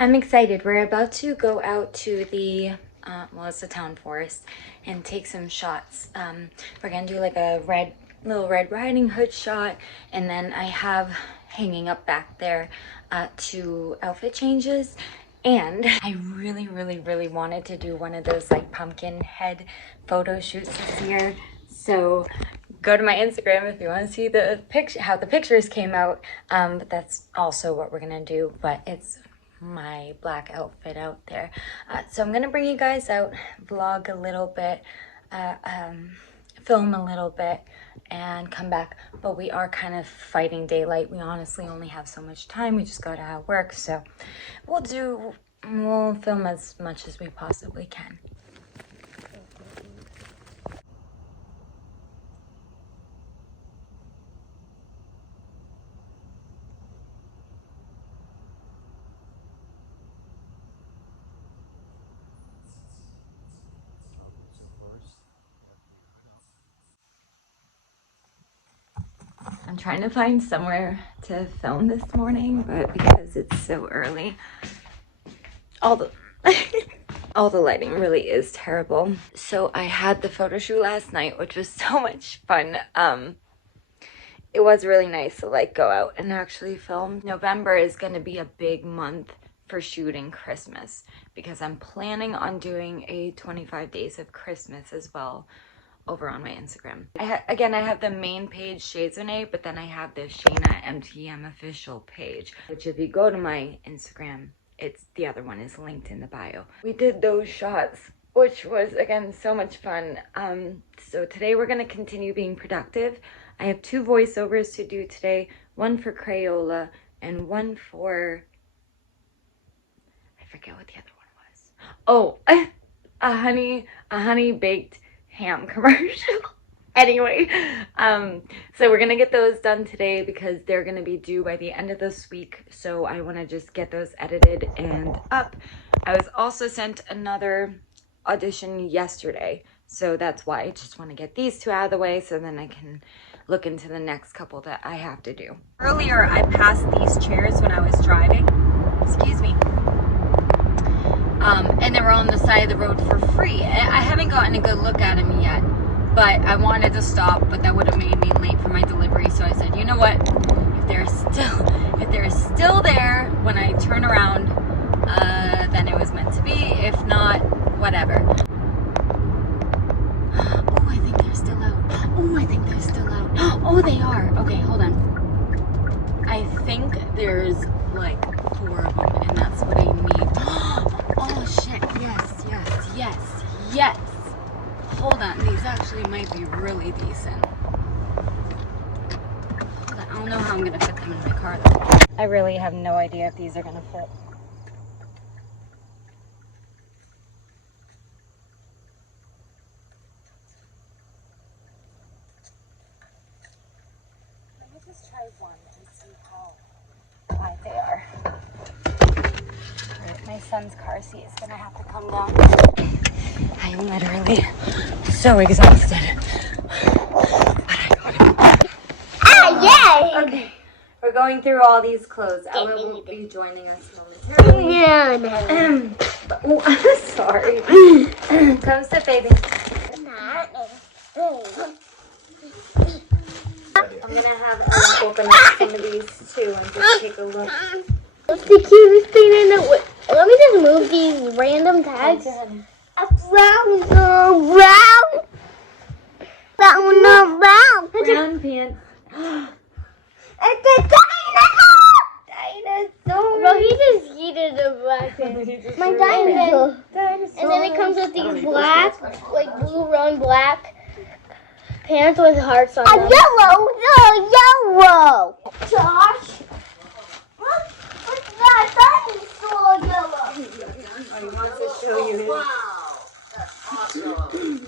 I'm excited. We're about to go out to the, well, it's the town forest and take some shots. We're gonna do like a little Red Riding Hood shot, and then I have hanging up back there 2 outfit changes. And I really wanted to do one of those like pumpkin head photo shoots this year. So go to my Instagram if you want to see the picture, how the pictures came out. But that's also what we're gonna do. But it's my black outfit out there. So I'm gonna bring you guys out, vlog a little bit, film a little bit, and come back. But we are kind of fighting daylight. We honestly only have so much time. We just got out of work, so we'll film as much as we possibly can. I'm trying to find somewhere to film this morning, but because it's so early, all the lighting really is terrible. So I had the photo shoot last night, which was so much fun. It was really nice to like go out and actually film. November is going to be a big month for shooting Christmas because I'm planning on doing a 25 days of Christmas as well over on my Instagram. Again, I have the main page, Shades Renee, but then I have the Shayna MTM official page, which if you go to my Instagram, the other one is linked in the bio. We did those shots, which was, again, so much fun. So today we're going to continue being productive. I have 2 voiceovers to do today, one for Crayola and one for, I forget what the other one was. Oh, a honey baked ham commercial. Anyway, so we're gonna get those done today because they're gonna be due by the end of this week, so I want to just get those edited and up. I was also sent another audition yesterday, so that's why I just want to get these 2 out of the way so then I can look into the next couple that I have to do. Earlier I passed these chairs when I was driving, excuse me, and they were on the side of the road for free. I haven't gotten a good look at them yet, but I wanted to stop, but that would have made me late for my delivery. So I said, you know what? If they're still there when I turn around, then it was meant to be. If not, whatever. Oh, I think they're still out. Oh, I think they're still out. Oh, they are. Okay, hold on. I think there's like 4 of them, and that's what I need. Oh shit, yes. Hold on, these actually might be really decent. Hold on, I don't know how I'm gonna fit them in my car though. I really have no idea if these are gonna fit. Let me just try one and see how wide they are. My son's car seat is gonna have to come down. I am literally so exhausted. But I got it. Yay! Okay, we're going through all these clothes. Ella will be joining us momentarily. Yeah. Oh, sorry. Come sit, baby. I'm gonna have Ella open up some of these too and just take a look. What's the cutest thing in the way? Let me just move these random tags. Brown pants. It's a dinosaur! Bro, he just yeeted a black pants. My dinosaur. And then it comes with these black, like blue run black pants with hearts on them. Yellow! Josh! What's that dinosaur yellow? He wants to show you his. Wow! That's awesome!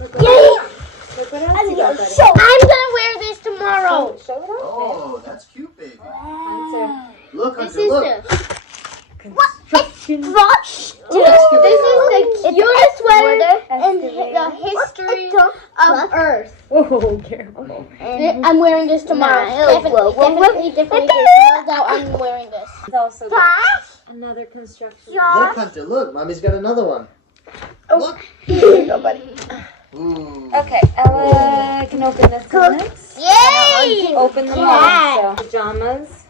Look what else you got, buddy. I'm gonna wear this tomorrow. Show it off. Oh, that's cute, baby. Hunter. Look, This Hunter, is look. Construction. This is the cutest sweater in the history of Earth. Oh, careful. I'm wearing this tomorrow. Definitely. No doubt I'm wearing this. It's also Another construction. Look, Hunter, look. Mommy's got another one. Oh. Look. Here you go, buddy. Ooh. Okay, Ella can open this one next. Yay! Open them Yeah. all. So, pajamas.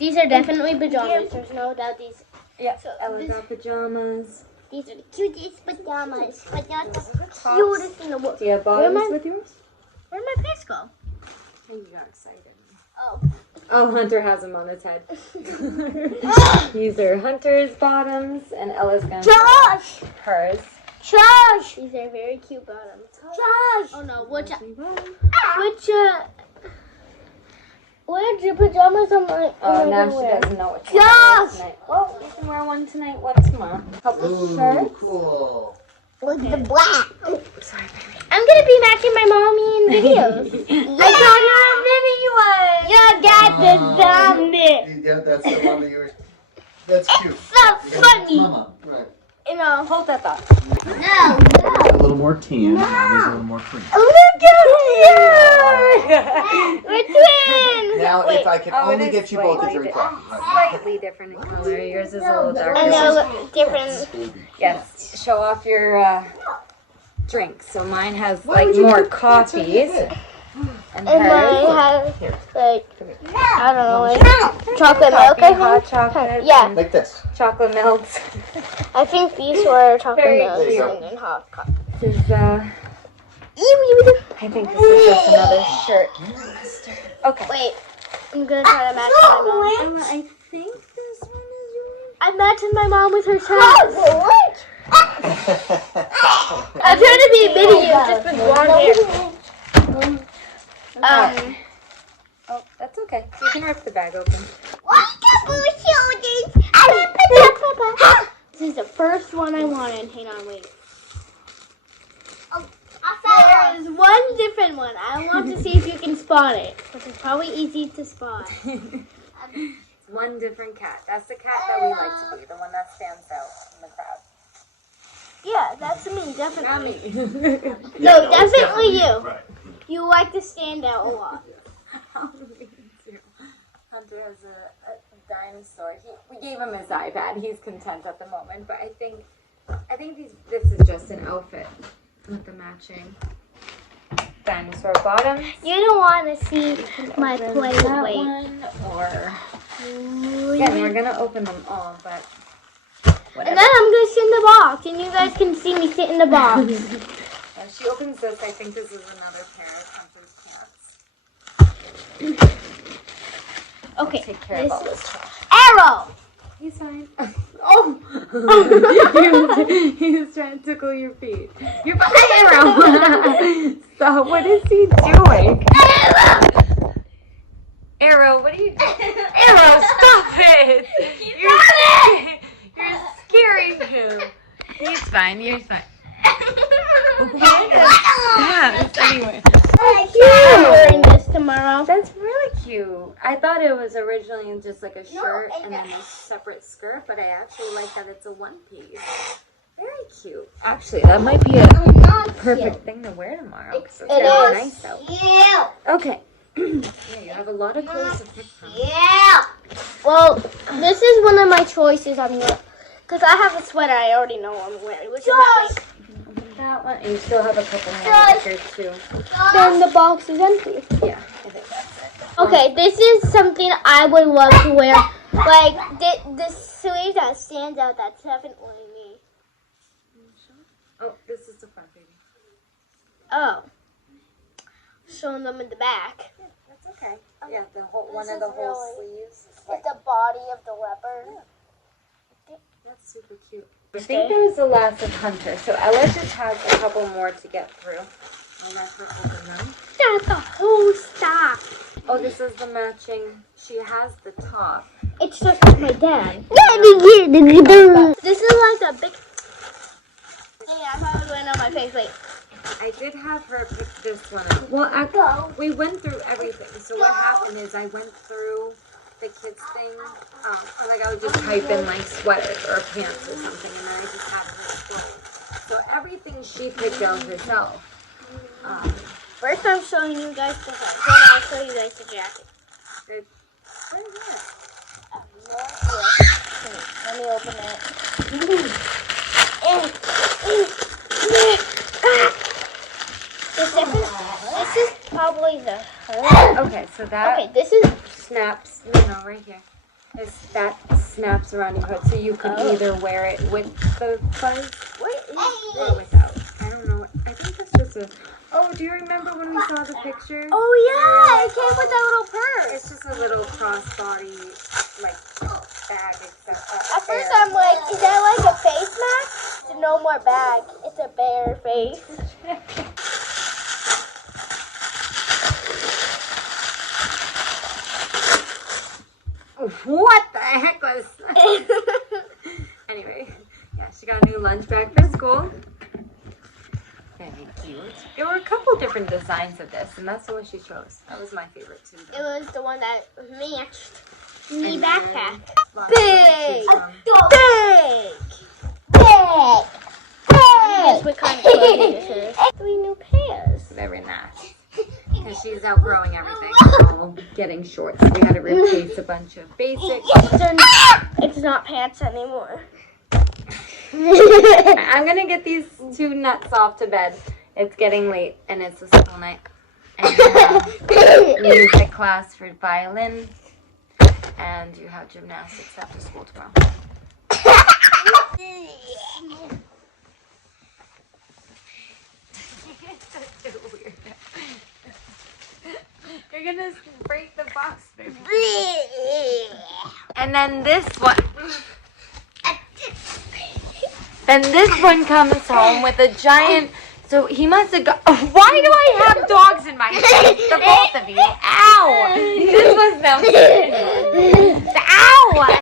These are definitely pajamas. There's no doubt these. Yeah, So Ella's got pajamas. These are the cutest pajamas. But not the Tops. cutest in the world. Do you have Where bottoms am I- with yours? Where'd my face go? You got excited. Oh. Oh, Hunter has them on his head. These are Hunter's bottoms, and Ella's gonna Josh! try hers. Josh! These are very cute bottoms. Josh! Oh no, where's your pajamas on my Oh, now she doesn't know what to wear tonight. Well, you can wear one tonight, one tomorrow. Couple Ooh, shirts. cool. Look at the black. Oh, sorry, baby. I'm gonna be matching my mommy in videos. I got you a mini one. You got the zombie. Yeah, that's the one that you were. That's cute. So funny. Mama. Right. You know. Hold that thought. No. A little more tan. Mommy's a little more cream. Look at you. We're twins. Now, Wait. if I could Oh, it only is get you both a slightly drink different. coffee. Right. Slightly different in color. Yours is a little darker. I know, different. Yes, show off your drinks. So mine has Why like would you more put cats on your coffees. head? And And hers, mine has like I don't know, like chocolate milk. coffee, I hot think. chocolate, Yeah. and Like this. chocolate milks. I think these were chocolate Very milk cute. and then hot coffee. This is, I think this is just another shirt. Okay. Wait, I'm gonna try to match my mom. Emma, I think this one is yours. I'm matching my mom with her shirt. I'm trying to be a video just with blonde hair. Oh, that's okay. You can rip the bag open. This is the first one I wanted. Hang on, wait. There is one different one. I want to see if you can spot it. This is probably easy to spot. One different cat. That's the cat that we like to be, the one that stands out in the crowd. Yeah, that's me, definitely. Not me. No, definitely you. Right. You like to stand out a lot. Me too. Hunter has a dinosaur. We gave him his iPad. He's content at the moment, but I think this is just an outfit with the matching dinosaur bottoms. You don't want to see my Open play that weight. one, or again, we're gonna open them all, but And then I'm going to sit in the box, and you guys can see me sit in the box. when she opens this, I think this is another pair of Hunter's pants. Okay, Take care of all this this is trash. Arrow. He's fine. Oh! he was trying to tickle your feet. Your butt, Arrow! So, what is he doing? Arrow, what are you doing? Arrow, stop it! You're scaring him. He's fine, you're fine. Anyway. I'm wearing this tomorrow. That's really cute. I thought it was originally just like a shirt and then a separate skirt, but I actually like that it's a one piece. Very cute. Actually, that might be a perfect thing to wear tomorrow. 'Cause it's gonna be nice out. Yeah. Okay. Yeah, you have a lot of clothes to pick from. Yeah. Well, this is one of my choices. I'm gonna, cause I have a sweater I already know I'm wearing, which is not my. Open that one, and you still have a couple more here too. Then the box is empty. Yeah, I think that's it. Okay, this is something I would love to wear. Like the sleeve that stands out. That's definitely me. Oh, this is the front, baby. Oh, showing them in the back. That's okay. Yeah, the whole one of the whole sleeves. Is like, It's the body of the leopard. that's super cute. I think that was the last of Hunter, so Ella just has a couple more to get through. I'll let her open them. That's the whole stock. Oh, this is the matching. She has the top. It's just like my dad. This is like a big. Hey, I probably went on my face. Wait. I did have her pick this one up. Well, we went through everything. So what happened is I went through the kids thing. Like I would just type in like sweaters or pants or something, and then I just had her scroll. So everything she picked out herself. First, I'm showing you guys the head. Then I'll show you guys the jacket. Where is that? Let me open it. This is probably the hood. Okay, so that Okay, this is snaps. No, right here. That snaps around your hood, so you can either wear it with the fuzz or without. I don't know. I think that's just a. Oh, do you remember when we saw the picture? Oh yeah, it came with that little purse. It's just a little crossbody like bag. At first I'm like, is that like a face mask? It's no more bag. It's a bare face. What the heck was? Anyway, yeah, she got a new lunch bag for school. Very cute. There were a couple different designs of this, and that's the one she chose. That was my favorite too. It was the one that matched me And backpack. then Big! Big! Big! Guess what kind of clothing this is. 3 new pairs. Very nice. Because she's outgrowing everything. All getting shorts. We had to replace a bunch of basics. It's not pants anymore. I'm gonna get these 2 nuts off to bed. It's getting late and it's a school night. And music class for violin. And you have gymnastics after school tomorrow. You're gonna break the box, baby. And then this one. Then this one comes home with a giant. So he must have got. Why do I have dogs in my face? The both of you. Ow! This was them. Ow!